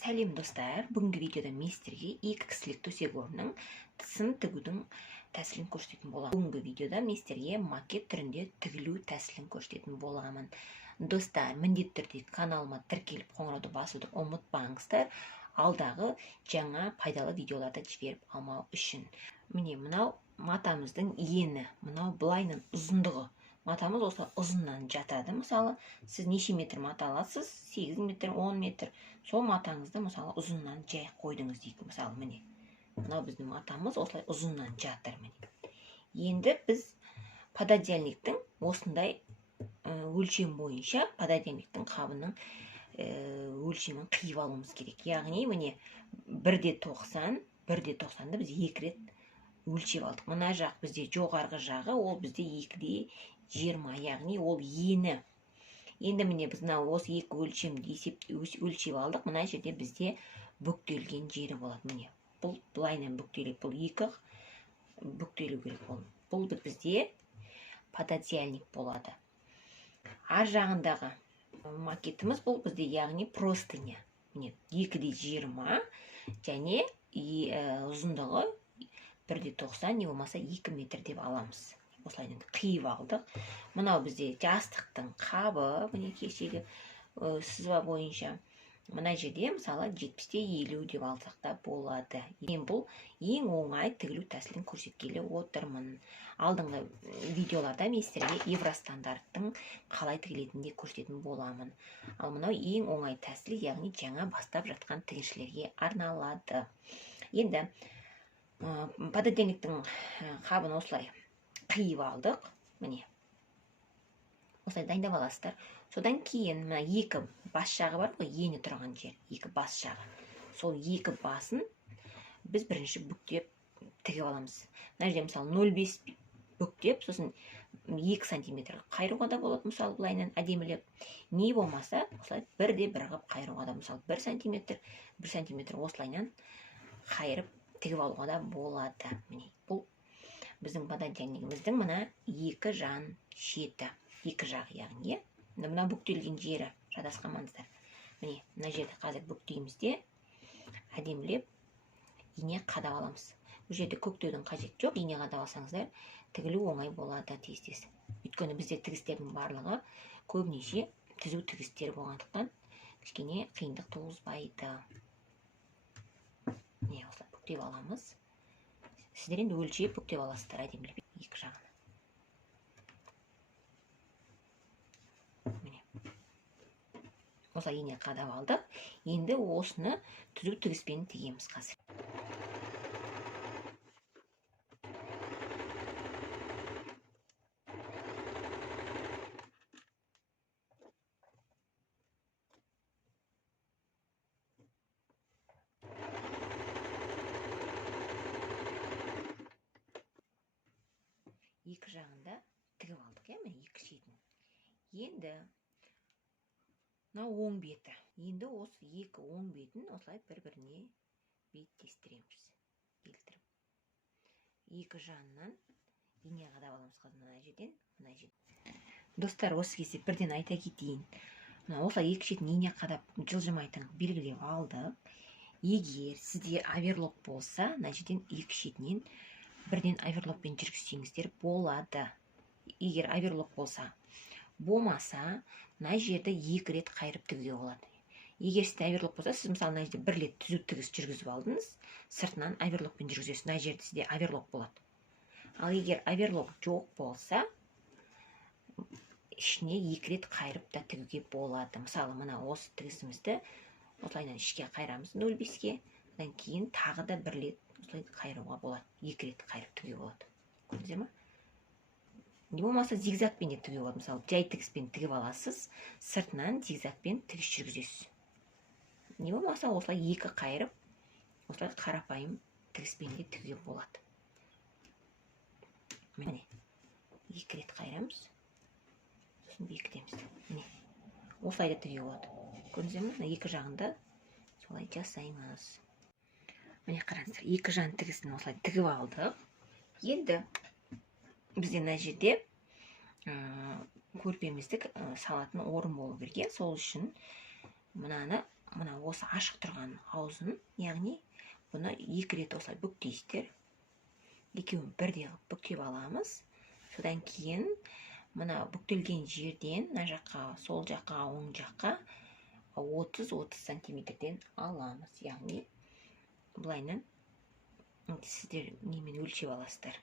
Сәлем достар, бүгінгі видеода мен сіздерге екі кісілік төсек орынның тысын тігудің тәсілін көрсететін боламын. Бүгінгі видеода мен сіздерге макет түрінде тігілу тәсілін көрсететін боламын. Достар, міндетті түрде каналыма тіркеліп қоңырауды басуды ұмытпаңыздар, алдағы жаңа пайдалы видеоларды жіберіп алмау үшін. Міне мынау матамыздың ені, мынау былайның ұзындығы. Матамыз осы ұзыннан жатады. Мысалы, сіз неше метр мата аласыз? 8 метр, 10 метр. Сол матаңызды мысалы ұзыннан жай қойдыңыз дейік. Мысалы, міне. Мынау біздің матамыз осылай ұзыннан жатыр, міне. Енді біз пододеяльниктің осындай өлшем бойынша пододеяльниктің қабының өлшемін қиып алуымыз керек. Яғни, міне 1/90, 1/90-ды біз 2 рет өлшеп алдық. Мына жақ бізде жоғарғы жағы, ол бізде 2/20, яғни ол ені. Енді міне біз осы екі өлшемді өлшеп алдық. Мына жерде бізде бүктелген жері болады. Міне, бұл былайынан бүктеледі. Бұл екі бүктелу керек. Бұл бізде пододеяльник болады. Ар жағындағы макетіміз бұл бізде, яғни простыня. Міне 2/20 және ұзындығы 1/90, не болмаса 2 метр деп аламыз. Осылай қиып алдық. Мынау бізде жастықтың қабы, міне кешегі сызба бойынша. Мына жерде мысалы 70/50 деп алсақ та болады. Мен бұл ең оңай тігілу тәсілін көрсеткелі отырмын. Алдыңғы видеоларда мен сіздерге евростандарттың қалай тігілетінін көрсететін боламын. Ал мынау ең оңай тәсіл, яғни жаңа бастап жатқан тігіншілерге арналады. Енді пододеяльниктің қабын осылай қиып алдық. Міне. Осылай дайындап аласыздар. Содан кейін мына екі бас жағы бар ғой, ені тұрған жер, екі бас жағы. Сол екі басын біз бірінші бүктеп тігіп аламыз. Мына жерде мысалы 0,5 бүктеп, сосын 2 сантиметр қайыруға да болады, мысалы былайынан әдемілеп. Не болмаса, осылай 1/1 қылып қайыруға да, мысалы 1 сантиметр осылайынан қайырып тігіп алуға да болады. Міне, бұл біздің пододеяльнигіміздің мына екі жан шеті, екі жағы, яғни мына бүктелген жері, шатасқанмаңыздар. Міне, мына жерді қазір бүктейміз де әдемілеп ине қадап аламыз. Бұл жерде көктеудің қажет жоқ, ине қадап алсаңыздар тігілу оңай болады тез-тез. Өйткені бізде тігістердің барлығы көбінесе түзу тігістер болғандықтан кішкене қиындық туғызбайды. Міне, осылай бүктеп аламыз. Сіздер енді өлшеп бүктеп аласыздар әдемілеп екі жағын. Міне. Осылай ине қадап алдық. Енді осыны түзу тігіспен тігеміз қазір. Екі жағында тігіп алдық, міне екі шетін. Енді мынау оң беті. Енді осы екі оң бетін осылай бір-біріне беттестіреміз. Келтіріп. Екі жағынан ине қадап аламыз қазір мына жерден, мына жерден. Достар, осы кезде бірден айта кетейін. Осылай екі шетін ине қадап жылжымайтын белгілеп алдық. Егер сізде оверлок болса, мына жерден екі шетінен бірден оверлокпен жүргізсеңіздер болады. Егер оверлок болса, болмаса, мына жерді 2 рет қайырып тігуге болады. Егер сізде оверлок болса, сіз мысалы мына жерде 1 рет түзу тігіс жүргізіп алдыңыз, сыртынан оверлокпен жүргізесіз. Мына жерде сізде оверлок болады. Ал егер оверлок жоқ болса, ішіне 2 рет қайырып та тігуге болады. Мысалы, мына осы тігісімізді осылайдан ішке қайырамыз 0,5-ке. Одан кейін тағы да 1 рет осылай қайыруға болады. 2 рет қайырып тігуге болады. Көрдіңіздер ме? Не болмаса зигзагпен де тігуге болады. Мысалы, жай тігіспен тігіп аласыз, сыртынан зигзагпен тігіс жүргізесіз. Не болмаса осылай 2 қайырып, осылай қарапайым тігіспен де тігуге болады. Міне, 2 рет қайырамыз, сосын бекітеміз. Міне, осылай да тігуге болады. Көрдіңіздер ме? Екі жағында солай жасаймыз. Міне қараңыздар, екі жан тігісін осылай тігіп алдық. Енді бізде мына жерде көрпемізді салатын орын болу керек. Сол үшін мынаны мына осы ашық тұрған аузын, яғни бұны 2 рет осылай бүктейсіздер. Екеуін бірдей қылып бүктеп аламыз. Содан кейін мына бүктелген жерден мына жаққа, сол жаққа, оң жаққа 30-30 сантиметрден аламыз. Яғни бұлайынан сіздер немен өлшеп аласыздар.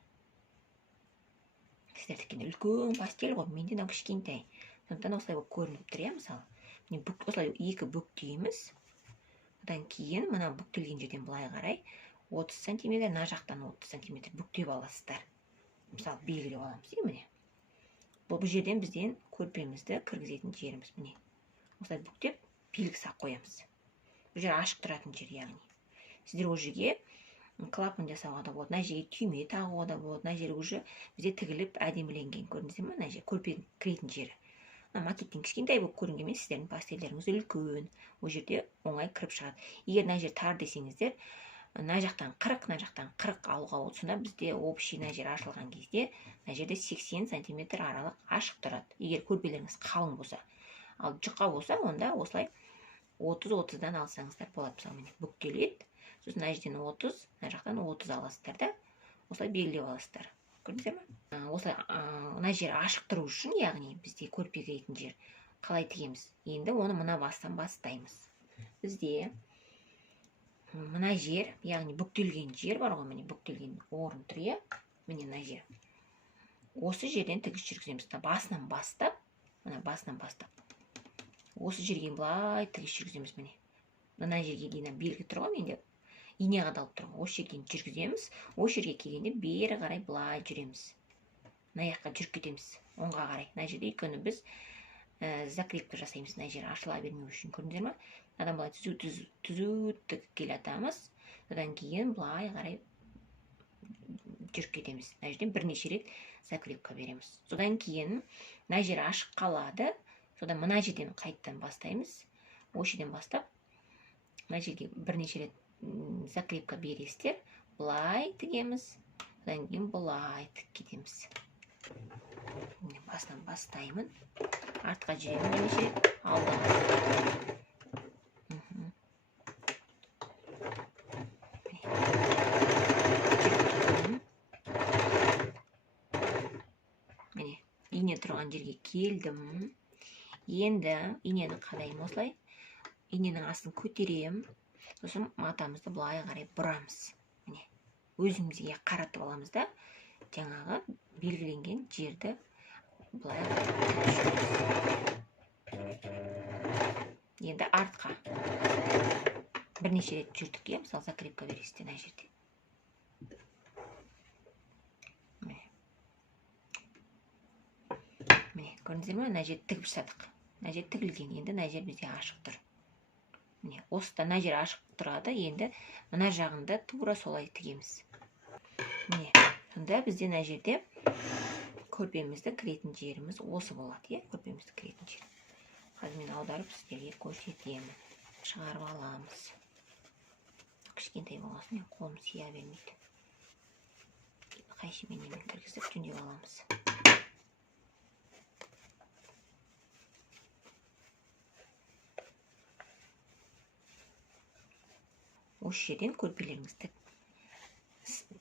Сіздердікі үлкен пастель ғой, менде мынау кішкентай. Сондықтан осылай болып көрініп тұр, мысалы. Осылай 2 бүктейміз. Одан кейін мына бүктелген жерден былай қарай 30 сантиметр, мына жақтан 30 сантиметр бүктеп аласыздар. Мысалы, белгілеп аламыз, міне. Бұл жерден бізден көрпемізді кіргізетін жеріміз, міне. Осылай бүктеп, белгі сақ қоямыз. Бұл жер ашық тұратын жер, яғни. Сіздер ол жерге клапан жасауға да болады, мына жерге түйме тағуға да болады, мына жер уже бізде тігіліп әдеміленген, көрдіңіздер ме? Мына жер көрпенің кіретін жері. Макеттен кішкентай болып көрінгенмен сіздердің пастельдеріңіз үлкен. Ол жерде оңай кіріп шығады. Егер мына жер тар десеңіздер, мына жақтан 40, мына жақтан 40 алуға болады. Сонда бізде общий мына жер ашылған кезде, мына жерде 80 сантиметр аралық ашық тұрады. Егер көрпелеріңіз қалың болса. Ал жұқа болса, онда осылай 30-30-дан алсаңыздар болады. Мысалы, міне бүктеледі. Сосын мына жерден 30, мына жақтан 30 аласыздар да, осылай белгілеп аласыздар. Көрдіңіздер ме? Осылай мына жер ашық тұру үшін, яғни бізде көрпе кіретін жер қалай тігеміз? Енді оны мына бастан бастаймыз. Бізде мына жер, яғни бүктелген жер бар ғой, міне бүктелген орын тұр, иә? Міне мына жер. Осы жерден тігіс жүргіземіз. Басынан бастап, мына басынан бастап. Осы жерге былай тігіс жүргіземіз, міне. Мына жерге дейін белгі тұр ғой, менде ине қадалып тұр. Осы жерден жүргіземіз. Осы жерге келгенде бері қарай былай жүреміз. Мына жаққа жүріп кетеміз, оңға қарай. Мына жерде өйткені біз закрепка жасаймыз, мына жер ашыла бермеу үшін. Көрдіңіздер ме? Адам былай түзу тігіп келе жатамыз. Содан кейін былай қарай жүріп кетеміз. Мына жерден бірнеше рет закрепка береміз. Содан кейін мына жер ашық қалады. Содан мына жерден қайттан бастаймыз. Осы жерден бастап мына жерге бірнеше рет закрепка бересіздер. Былай тігеміз. Содан кейін былай тігіп кетеміз. Басынан бастаймын. Артқа жүремін немесе алдыға. Міне, ине тұрған жерге келдім. Енді инені қадайым осылай. Иненің астын көтерем. Сосын матамызды былай қарай бұрамыз. Міне, өзімізге қаратып аламыз да, жаңағы белгіленген жерді былай енді артқа бірнеше рет жүрдік, мысалы закрепка бересіздер мына жерде. Міне, көрдіңіздер ме? Мына жерді тігіп тастадық. Мына жер тігілген, енді мына жер бізде ашық тұр. Міне, осыда мына жер ашық тұрады, енді мына жағында тура солай тігеміз. Міне, сонда бізде мына жерде көрпемізді кіретін жеріміз осы болады, иә? Көрпемізді кіретін жер. Қазір мен аударып сіздерге көрсетемін. Шығарып аламыз. Кішкентай болғасын, қолым сия бермейді. Қайшымен немен кіргізіп жөндеп аламыз. Осы жерден көрпелерімізді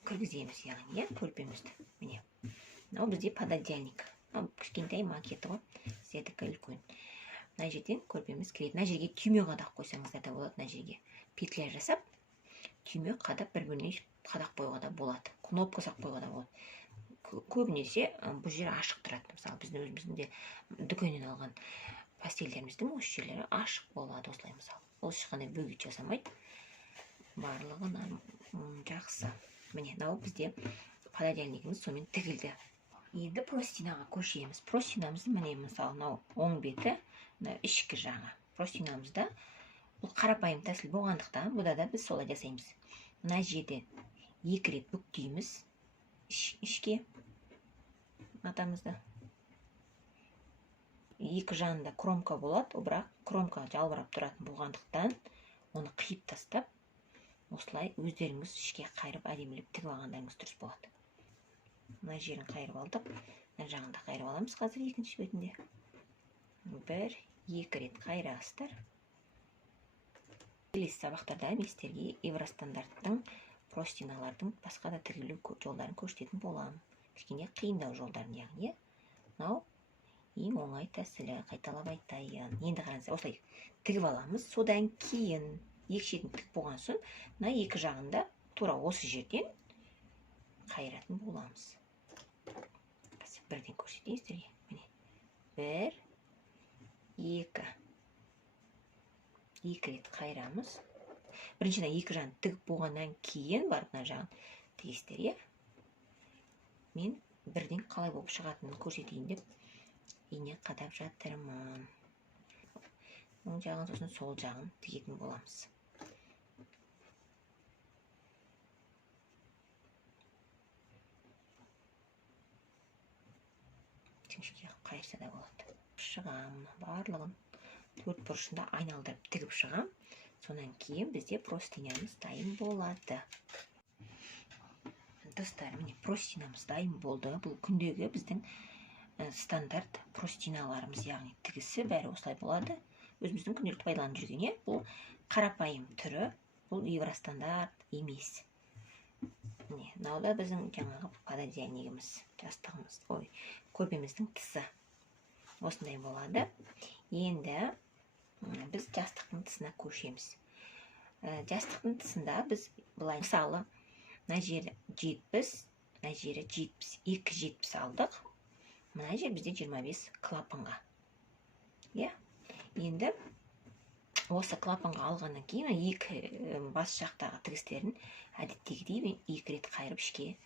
кіргіземіз, яғни, көрпемізді. Міне, мынау бізде пододеяльник. Кішкентай макеті ғой, сіздердікі үлкен. Мына жерден көрпеміз кіреді. Мына жерге түйме қадақ қойсаңыздар да болады. Мына жерге петля жасап, түйме қадап бір-біріне қадақ қоюға да болады. Кнопка сақ қоюға да болады. Көбінесе бұл жер ашық тұрады. Мысалы, біздің өзіміздің де дүкеннен алған пастельдеріміздің осы жерлері ашық болады, осылай мысалы. Ол ешқандай бөгет жасамайды. Барлығынан жақсы. Міне, мынау бізде пододеяльнигіміз сонымен тігілді. Енді простинаға көшеміз. Простинамызды міне, мысалы, мынау оң беті, мынау ішкі жағы. Простинамызда бұл қарапайым тәсіл болғандықтан, бұда да біз солай жасаймыз. Мына жерден 2 рет бүктейміз ішке матамызды. Екі жанында кромка болады, бірақ кромка жалбырап тұратын болғандықтан, оны қиып тастап, осылай өздеріңіз ішке қайырып әдемілеп тігіп алғандарыңыз дұрыс болады. Мына жерін қайырып алдық. Мына жағында қайырып аламыз қазір екінші бетінде. 1-2 рет қайырасыздар. Келесі сабақтарда мен сіздерге евростандарттың простиналардың басқа да тігілу жолдарын көрсететін боламын. Кішкене қиындау жолдарын, яғни мынау ең оңай тәсілі. Қайталап айтайын. Енді қараңыздар, осылай тігіп аламыз. Содан кейін екі шетін тік болған соң, мына екі жағында тура осы жерден қайыратын боламыз. Бірден көрсетейін сіздерге. Міне. Бір, екі рет қайырамыз. Біріншіден екі жағын тігіп болғаннан кейін барып мына жағын тігесіздер. Мен бірден қалай болып шығатынын көрсетейін деп ине қадап жатырмын. Оң жағын сосын сол жағын тігетін боламыз. Жіңішке қайырса да болады. Шығам барлығын төрт бұрышында айналдырып тігіп шығам. Сонан кейін бізде простинямыз дайын болады. Достар, міне простинамыз дайын болды. Бұл күндегі біздің стандарт простиналарымыз, яғни тігісі бәрі осылай болады. Өзіміздің күнделікті пайдаланып жүрген, бұл қарапайым түрі, бұл евростандарт емес. Міне, мынау да біздің жаңағы пододеянигіміз, жастығымыз, көрпеміздің тысы. Осындай болады. Енді біз жастықтың тысына көшеміз. Жастықтың тысында біз былай, мысалы, мына жері 70, мына жері 2,70 алдық. Мына жер бізде 25 клапанға. Енді осы клапанға алғаннан кейін екі бас жақтағы тігістерін әдеттегідей мен екі рет қайырып ішке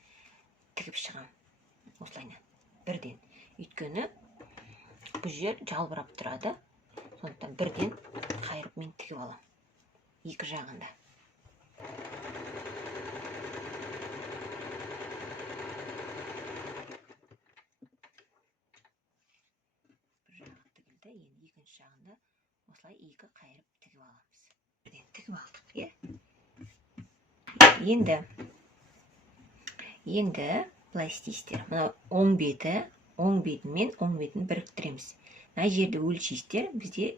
тігіп шығам. Осылайынан бірден. Өйткені бұл жер жалбырап тұрады. Сондықтан бірден қайырып мен тігіп алам. Екі жағында. Бір жағы тігілді, енді екінші жағында осылай екі қайырып тігіп аламыз. Бірден тігіп алдық, Енді былай істейсіздер. Мына оң бетін мен оң бетін біріктіреміз. Мына жерді өлшейсіздер. Бізде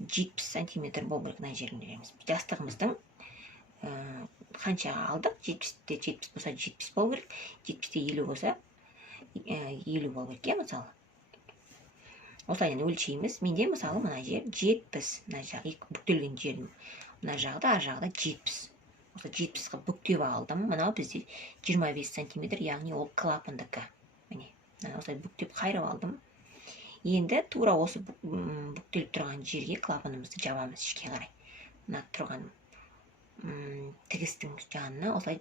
70 сантиметр бол керек. Мына жерін береміз. Жастығымыздың қаншаға алдық? 70-те 70 болса 70 бол керек. 70-те 50 болса 50 бол керек, мысалы. Осылайынан өлшейміз. Менде мысалы мына жер 70. Мына жағы бүктелген жердің. Мына жағда, ар жағда 70. Осы 70-ға бүктеп алдым. Мынау бізде 25 сантиметр, яғни ол клапандікі. Міне, осылай бүктеп қайырып алдым. Енді тура осы бүктеліп тұрған жерге клапанымызды жабамыз ішке қарай. Мына тұрған тігістің жанына осылай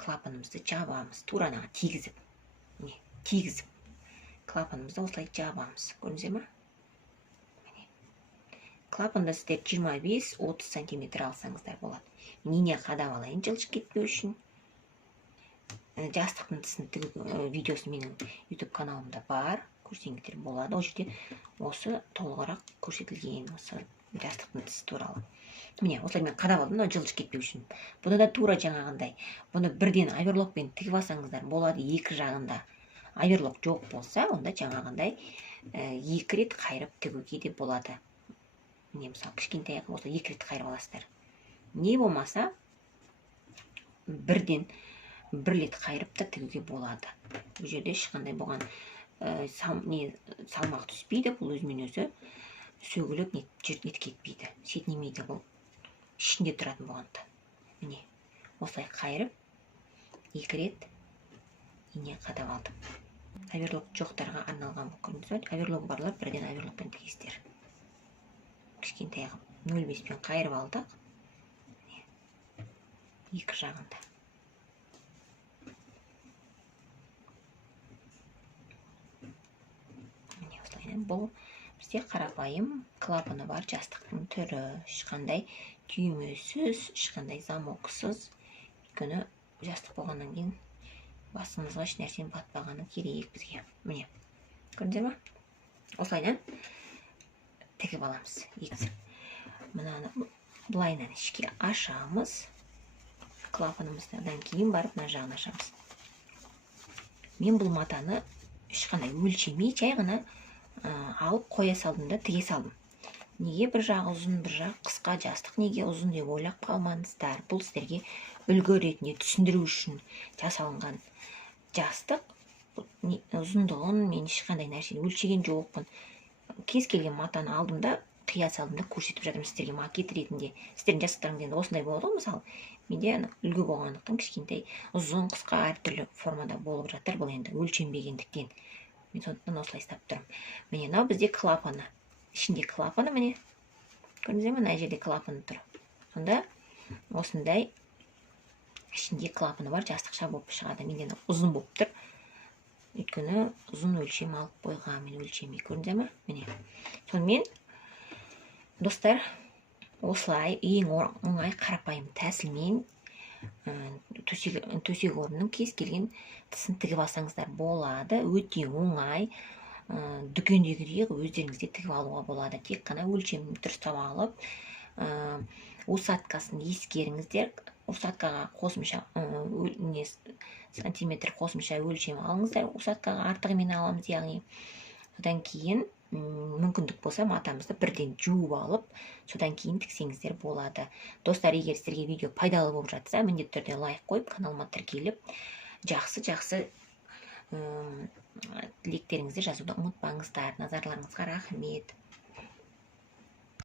клапанымызды жабамыз. Туранаға тигізіп. Міне, тигізіп. Клапанымызды осылай жабамыз. Көрдіңіздер ме? Клапанда сіздер 25-30 сантиметр алсаңыздар болады. Ине қадап алайын, жылжып кетпеу үшін. Жастықтың тысын тігу видеосы менің YouTube каналымда бар. Көрсеңіздер болады. Ол жерде осы толығырақ көрсетілген, осы жастықтың тысы туралы. Міне, осылай мен қадап алдым, жылжып кетпеу үшін. Бұны да тура жаңағындай. Бұны бірден оверлокпен тігіп алсаңыздар болады. Екі жағында оверлок жоқ болса, онда жаңағындай екі рет қайырып тігуге де болады. Міне, мысалы, кішкентай осы екі рет қайырып аласыздар. Не болмаса, бірден бір рет қайырып та тігуге болады. Бұл жерде ешқандай болған салмақ түспейді. Бұл өзімен өзі сөгіліп нет кетпейді. Сетінемейді бұл. Ішінде тұратын болғанда. Міне, осылай қайырып, екі рет ине қадап алдым. Оверлок жоқтарға арналған бұл көрінді. Оверлок барлар бірден оверлокпен тігесіздер. Кішкентай 0,5-пен қайырып алдық. Екі жағында. Міне, осылайынан бұл бізде қарапайым клапаны бар жастықтың түрі. Ешқандай түймесіз, ешқандай замоксыз. Өйткені жастық болғаннан кейін басымызға еш нәрсені батпағаны керек бізге. Міне, көрдіңіздер ме? Осылайынан тігіп аламыз. Мынаны былайынан ішке ашамыз. Клапанымыздан кейін барып мына жағын ашамыз. Мен бұл матаны ешқандай өлшемей, жай ғана алып қоя салдым да тіге салдым. неге бір жағы ұзын бір жағы қысқа, жастық неге ұзын деп ойлап қалмаңыздар. Бұл сіздерге үлгі ретінде түсіндіру үшін жасалынған жастық. Ұзындығын мен ешқандай нәрсені өлшеген жоқпын. Кез келген матаны алдым да қия салдым да көрсетіп жатырмын сіздерге макет ретінде. Сіздердің жастықтарыңыз енді осындай болады ғой, мысалы менде үлгі болғандықтан кішкентай ұзын қысқа әртүрлі формада болып жатыр. Бұл енді өлшенбегендіктен мен сондықтан осылай істеп тұрмын. Міне мынау бізде клапаны, ішінде клапаны, міне көрдіңіздер ме, мына жерде клапаны тұр. Сонда осындай ішінде клапаны бар жастықша болып шығады. Менде ұзын болып тұр, өйткені ұзын өлшем алып қойған, мен өлшемей, көрдіңіздер ме, міне. Сонымен достар, осылай ең оңай қарапайым тәсілмен төсек орынның кез келген тысын тігіп алсаңыздар болады. Өте оңай, дүкендегідей өздеріңізде тігіп алуға болады. Тек қана өлшемін дұрыстап алып, усаткасын ескеріңіздер. Усаткаға қосымша сантиметр қосымша өлшем алыңыздар. Усаткаға артығымен аламыз, яғни содан кейін мүмкіндік болса матамызды бірден жуып алып, содан кейін тіксеңіздер болады. Достар, егер сіздерге видео пайдалы болып жатса, міндетті түрде лайк қойып, каналыма тіркеліп, жақсы тілектеріңізді жазуды ұмытпаңыздар. Назарларыңызға рахмет.